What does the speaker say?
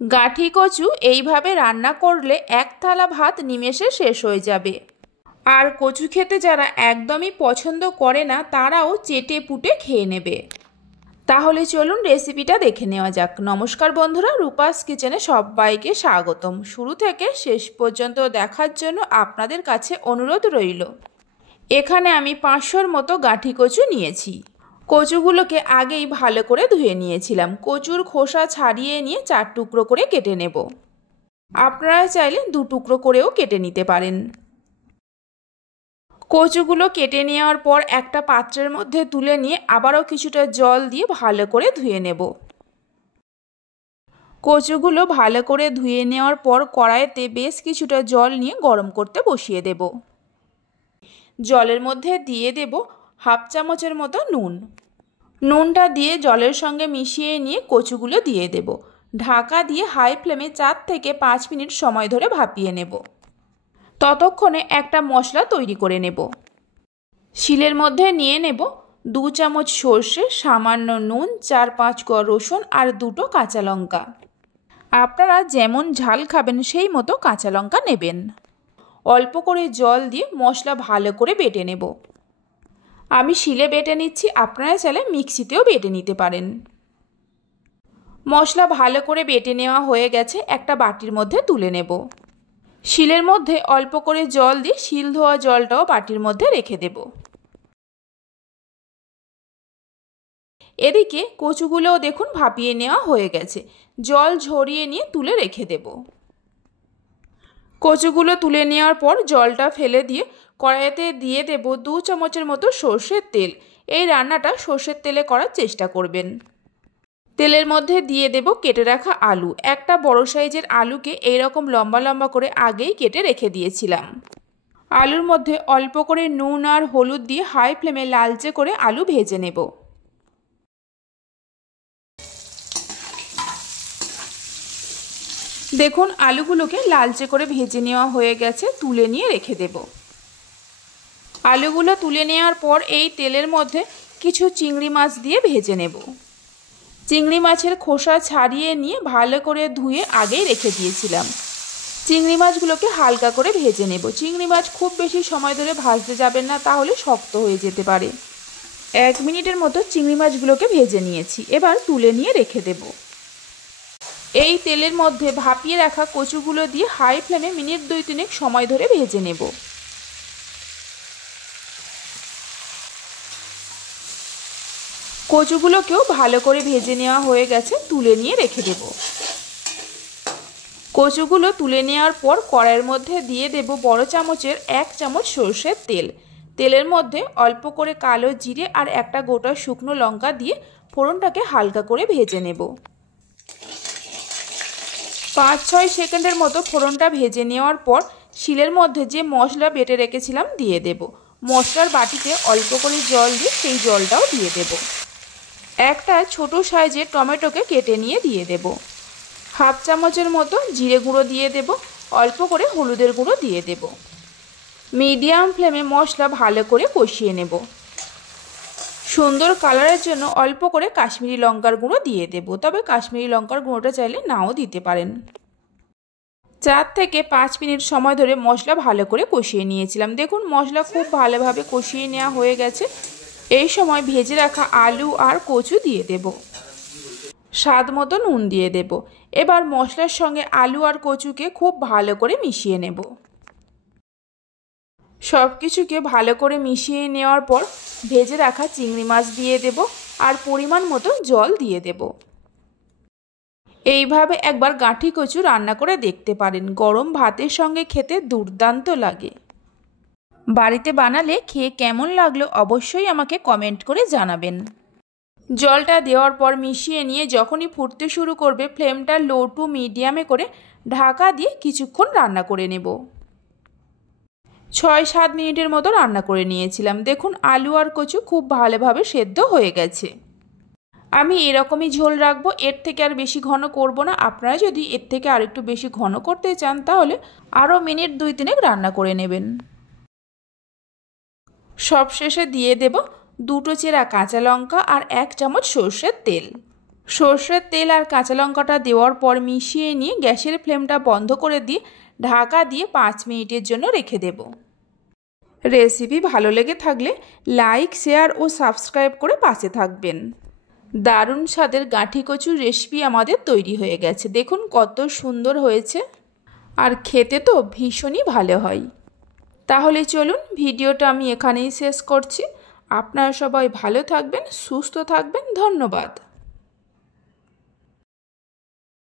গাঁঠি কচু এইভাবে রান্না করলে এক থালা ভাত নিমেষে শেষ হয়ে যাবে। আর কচু খেতে যারা একদমই পছন্দ করে না তারাও চেটে পুটে খেয়ে নেবে। তাহলে চলুন রেসিপিটা দেখে নেওয়া যাক। নমস্কার বন্ধুরা, রূপাস কিচেনে সবাইকে স্বাগতম। শুরু থেকে শেষ পর্যন্ত দেখার জন্য আপনাদের কাছে অনুরোধ রইল। এখানে আমি 500-র মতো গাঁঠি কচু নিয়েছি। কচুগুলোকে আগেই ভালো করে ধুয়ে নিয়েছিলাম। কচুর খোসা ছাড়িয়ে নিয়ে 4 টুকরো করে কেটে নেব। আপনারা চাইলে 2 টুকরো করেও কেটে নিতে পারেন। কচুগুলো কেটে নেওয়ার পর একটা পাত্রের মধ্যে তুলে নিয়ে আবারও কিছুটা জল দিয়ে ভালো করে ধুয়ে নেব। কচুগুলো ভালো করে ধুয়ে নেওয়ার পর কড়াইতে বেশ কিছুটা জল নিয়ে গরম করতে বসিয়ে দেব। জলের মধ্যে দিয়ে দেব 1/2 চামচের মতো নুন। নুনটা দিয়ে জলের সঙ্গে মিশিয়ে নিয়ে কচুগুলো দিয়ে দেব। ঢাকা দিয়ে হাই ফ্লেমে 4 থেকে 5 মিনিট সময় ধরে ভাপিয়ে নেব। ততক্ষণে একটা মশলা তৈরি করে নেব। শিলের মধ্যে নিয়ে নেব 2 চামচ সর্ষে, সামান্য নুন, 4-5 কোয়া রসুন আর 2টো কাঁচা লঙ্কা। আপনারা যেমন ঝাল খাবেন সেই মতো কাঁচা লঙ্কা নেবেন। অল্প করে জল দিয়ে মশলা ভালো করে বেটে নেব। আমি শিলে বেটে নিচ্ছি, আপনারা চাইলে মিক্সিতেও বেটে নিতে পারেন। মশলা ভালো করে বেটে নেওয়া হয়ে গেছে, একটা বাটির মধ্যে তুলে নেব। শিলের মধ্যে অল্প করে জল দিয়ে শিল ধোয়া জলটাও বাটির মধ্যে রেখে দেব। এদিকে কচুগুলোও দেখুন ভাপিয়ে নেওয়া হয়ে গেছে। জল ঝরিয়ে নিয়ে তুলে রেখে দেব। কচুগুলো তুলে নেওয়ার পর জলটা ফেলে দিয়ে কড়াইতে দিয়ে দেব 2 চামচের মতো সর্ষের তেল। এই রান্নাটা সর্ষের তেলে করার চেষ্টা করবেন। তেলের মধ্যে দিয়ে দেব কেটে রাখা আলু। একটা বড় সাইজের আলুকে এইরকম লম্বা লম্বা করে আগেই কেটে রেখে দিয়েছিলাম। আলুর মধ্যে অল্প করে নুন আর হলুদ দিয়ে হাই ফ্লেমে লালচে করে আলু ভেজে নেব। দেখুন আলুগুলোকে লালচে করে ভেজে নেওয়া হয়ে গেছে, তুলে নিয়ে রেখে দেব। আলুগুলো তুলে নেওয়ার পর এই তেলের মধ্যে কিছু চিংড়ি মাছ দিয়ে ভেজে নেব। চিংড়ি মাছের খোসা ছাড়িয়ে নিয়ে ভালো করে ধুয়ে আগেই রেখে দিয়েছিলাম। চিংড়ি মাছগুলোকে হালকা করে ভেজে নেব। চিংড়ি মাছ খুব বেশি সময় ধরে ভাজতে যাবেন না, তাহলে শক্ত হয়ে যেতে পারে। 1 মিনিটের মতো চিংড়ি মাছগুলোকে ভেজে নিয়েছি, এবার তুলে নিয়ে রেখে দেব। এই তেলের মধ্যে ভাপিয়ে রাখা কচুগুলো দিয়ে হাই ফ্লেমে মিনিট 2-3 সময় ধরে ভেজে নেব। কচুগুলোকেও ভালো করে ভেজে নেওয়া হয়ে গেছে, তুলে নিয়ে রেখে দেব। কচুগুলো তুলে নেওয়ার পর কড়াইয়ের মধ্যে দিয়ে দেব বড় চামচের 1 চামচ সর্ষের তেল। তেলের মধ্যে অল্প করে কালো জিরে আর একটা গোটা শুকনো লঙ্কা দিয়ে ফোড়নটাকে হালকা করে ভেজে নেব। 5-6 সেকেন্ডের মতো ফোড়নটা ভেজে নেওয়ার পর শিলের মধ্যে যে মশলা বেটে রেখেছিলাম দিয়ে দেব। মশলার বাটিতে অল্প করে জল দিয়ে সেই জলটাও দিয়ে দেব। একটা ছোট সাইজের টমেটোকে কেটে নিয়ে দিয়ে দেব। 1/2 চামচের মতো জিরে গুঁড়ো দিয়ে দেব। অল্প করে হলুদের গুঁড়ো দিয়ে দেব। মিডিয়াম ফ্লেমে মশলা ভালো করে কষিয়ে নেব। সুন্দর কালারের জন্য অল্প করে কাশ্মীরি লঙ্কার গুঁড়ো দিয়ে দেব, তবে কাশ্মীরি লঙ্কার গুঁড়োটা চাইলে নাও দিতে পারেন। 4 থেকে 5 মিনিট সময় ধরে মশলা ভালো করে কষিয়ে নিয়েছিলাম। দেখুন মশলা খুব ভালোভাবে কষিয়ে নেওয়া হয়ে গেছে। এই সময় ভেজে রাখা আলু আর কচু দিয়ে দেব। স্বাদ মতো নুন দিয়ে দেব। এবার মশলার সঙ্গে আলু আর কচুকে খুব ভালো করে মিশিয়ে নেব। সব কিছুকে ভালো করে মিশিয়ে নেওয়ার পর ভেজে রাখা চিংড়ি মাছ দিয়ে দেব আর পরিমাণ মতো জল দিয়ে দেব। এইভাবে একবার গাঁঠি কচু রান্না করে দেখতে পারেন। গরম ভাতের সঙ্গে খেতে দুর্দান্ত লাগে। বাড়িতে বানালে খেয়ে কেমন লাগলো অবশ্যই আমাকে কমেন্ট করে জানাবেন। জলটা দেওয়ার পর মিশিয়ে নিয়ে যখনই ফুটতে শুরু করবে ফ্লেমটা লো টু মিডিয়ামে করে ঢাকা দিয়ে কিছুক্ষণ রান্না করে নেব। 6-7 মিনিটের মতো রান্না করে নিয়েছিলাম। দেখুন আলু আর কচু খুব ভালোভাবে সেদ্ধ হয়ে গেছে। আমি এরকমই ঝোল রাখবো, এর থেকে আর বেশি ঘন করব না। আপনারা যদি এর থেকে আর একটু বেশি ঘন করতে চান তাহলে আরও মিনিট 2-3 রান্না করে নেবেন। সবশেষে দিয়ে দেব 2টো চেরা কাঁচা লঙ্কা আর 1 চামচ সর্ষের তেল। সর্ষের তেল আর কাঁচা লঙ্কাটা দেওয়ার পর মিশিয়ে নিয়ে গ্যাসের ফ্লেমটা বন্ধ করে দিয়ে ঢাকা দিয়ে 5 মিনিটের জন্য রেখে দেব। রেসিপি ভালো লেগে থাকলে লাইক, শেয়ার ও সাবস্ক্রাইব করে পাশে থাকবেন। দারুণ স্বাদের গাঁঠি কচুর রেসিপি আমাদের তৈরি হয়ে গেছে। দেখুন কত সুন্দর হয়েছে, আর খেতে তো ভীষণই ভালো হয়। তাহলে চলুন ভিডিওটা আমি এখানেই শেষ করছি। আপনারা সবাই ভালো থাকবেন, সুস্থ থাকবেন। ধন্যবাদ।